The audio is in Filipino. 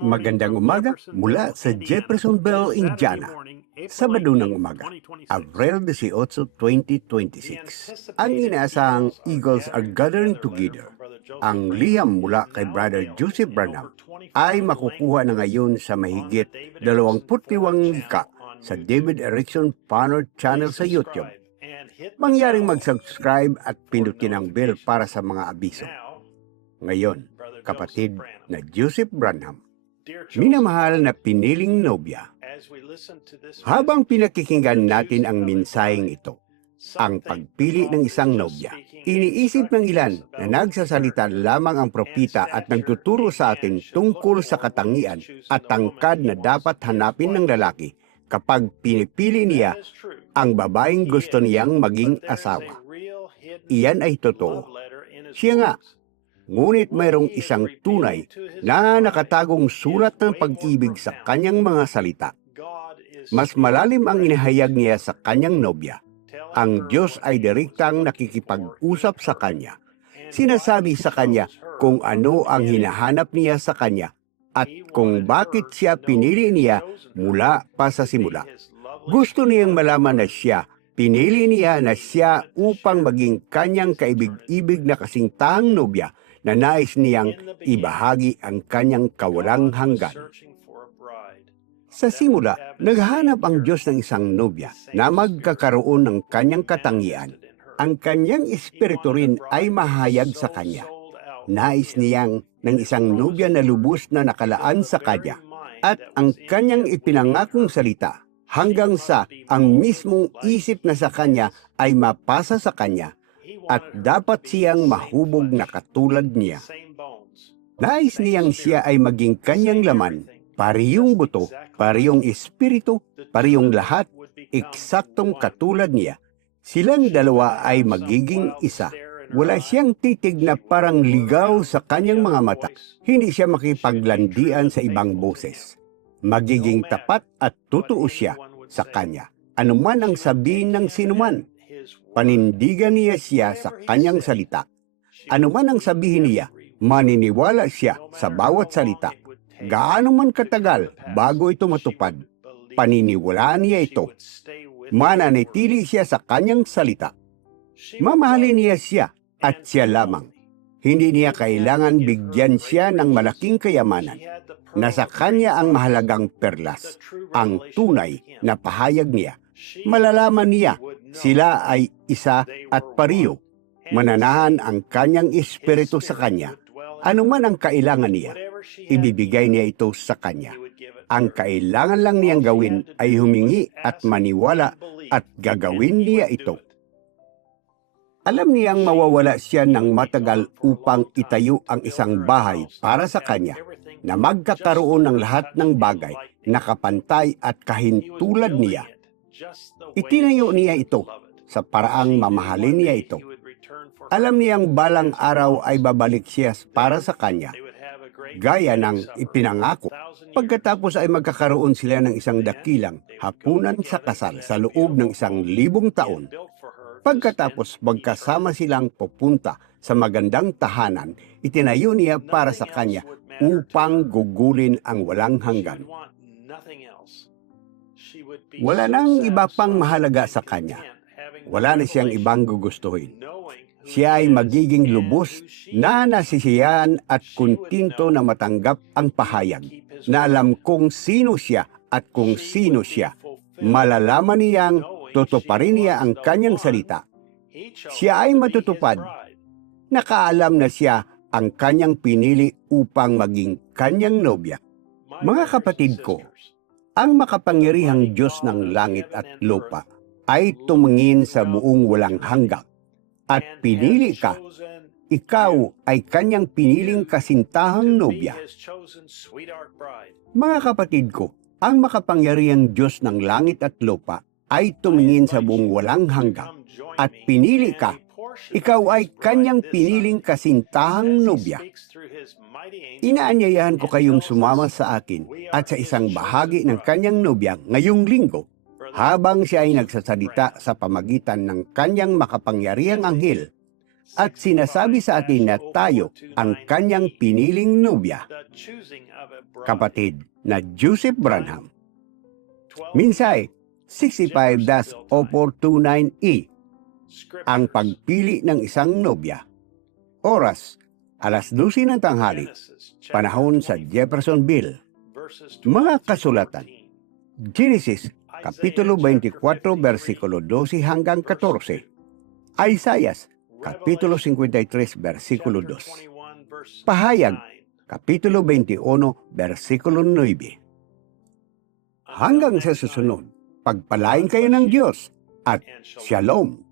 Magandang umaga mula sa Jeffersonville, Indiana. Sabado ng umaga, Abril 18, 2026. Ang inaasahang Eagles are gathering together. Ang liham mula kay Brother Joseph Branham ay makukuha na ngayon sa mahigit 21 lika sa David Erickson Panor Channel sa YouTube. Mangyaring mag-subscribe at pindutin ang bell para sa mga abiso. Ngayon, kapatid na Joseph Branham, minamahal na piniling nobya, habang pinakikinggan natin ang mensaheng ito, ang pagpili ng isang nobya, iniisip ng ilan na nagsasalita lamang ang propita at nagtuturo sa atin tungkol sa katangian at tangkad na dapat hanapin ng lalaki kapag pinipili niya ang babaeng gusto niyang maging asawa. Iyan ay totoo. Siya nga. Ngunit mayroong isang tunay na nakatagong sulat ng pag-ibig sa kanyang mga salita. Mas malalim ang inihayag niya sa kanyang nobya. Ang Diyos ay direktang nakikipag-usap sa kanya. Sinasabi sa kanya kung ano ang hinahanap niya sa kanya at kung bakit siya pinili niya mula pa sa simula. Gusto niyang malaman na pinili niya na siya upang maging kanyang kaibig-ibig na kasintahang nobya na nais niyang ibahagi ang kanyang kawalang hanggan. Sa simula, naghahanap ang Diyos ng isang nobya na magkakaroon ng kanyang katangian. Ang kanyang espiritu rin ay mahayag sa kanya. Nais niyang ng isang nobya na lubos na nakalaan sa kanya at ang kanyang ipinangakong salita hanggang sa ang mismong isip na sa kanya ay mapasa sa kanya at dapat siyang mahubog na katulad niya. Nais niyang siya ay maging kanyang laman, parehong buto, parehong espiritu, parehong lahat, eksaktong katulad niya. Silang dalawa ay magiging isa. Wala siyang titig na parang ligaw sa kanyang mga mata. Hindi siya makipaglandian sa ibang boses. Magiging tapat at totoo siya sa kanya. Anuman ang sabihin ng sinuman, panindigan niya siya sa kanyang salita. Ano man ang sabihin niya, maniniwala siya sa bawat salita. Gaano man katagal bago ito matupad, paniniwalaan niya ito. Mananatili siya sa kanyang salita. Mamahalin niya siya at siya lamang. Hindi niya kailangan bigyan siya ng malaking kayamanan. Nasa kanya ang mahalagang perlas, ang tunay na pahayag niya. Malalaman niya, sila ay isa at pariyo. Mananahan ang kanyang espiritu sa kanya. Ano man ang kailangan niya, ibibigay niya ito sa kanya. Ang kailangan lang niyang gawin ay humingi at maniwala at gagawin niya ito. Alam niyang mawawala siya ng matagal upang itayo ang isang bahay para sa kanya na magkakaroon ng lahat ng bagay na kapantay at kahintulad niya. Itinayo niya ito sa paraang mamahalin niya ito. Alam niyang balang araw ay babalik siya para sa kanya, gaya ng ipinangako. Pagkatapos ay magkakaroon sila ng isang dakilang hapunan sa kasal sa loob ng 1,000 taon. Pagkatapos magkasama silang pupunta sa magandang tahanan, itinayo niya para sa kanya upang gugulin ang walang hanggan. Wala nang iba pang mahalaga sa kanya. Wala na siyang ibang gugustuhin. Siya ay magiging lubos na nasisiyahan at kuntinto na matanggap ang pahayag na alam kung sino siya at kung sino siya. Malalaman niyang tutuparin niya ang kanyang salita. Siya ay matutupad. Nakaalam na siya ang kanyang pinili upang maging kanyang nobya. Mga kapatid ko, ang makapangyarihang Diyos ng langit at lupa ay tumingin sa buong walang hanggan at pinili ka. Ikaw ay kanyang piniling kasintahang nobya. Mga kapatid ko, ang makapangyarihang Diyos ng langit at lupa ay tumingin sa buong walang hanggan at pinili ka. Ikaw ay kanyang piniling kasintahang nobya. Inaanyayahan ko kayong sumama sa akin at sa isang bahagi ng kanyang nobya ngayong linggo habang siya ay nagsasalita sa pamagitan ng kanyang makapangyarihang anghel at sinasabi sa atin na tayo ang kanyang piniling nobya, kapatid na Joseph Branham. Minsay 65-0429E, ang pagpili ng isang nobya. Oras, alas 12 ng tanghali, panahon sa Jeffersonville. Mga kasulatan, Genesis, Kapitulo 24, versikulo 12 hanggang 14. Isaias, Kapitulo 53, versikulo 2. Pahayag, Kapitulo 21, versikulo 9. Hanggang sa susunod, pagpalain kayo ng Diyos at Shalom.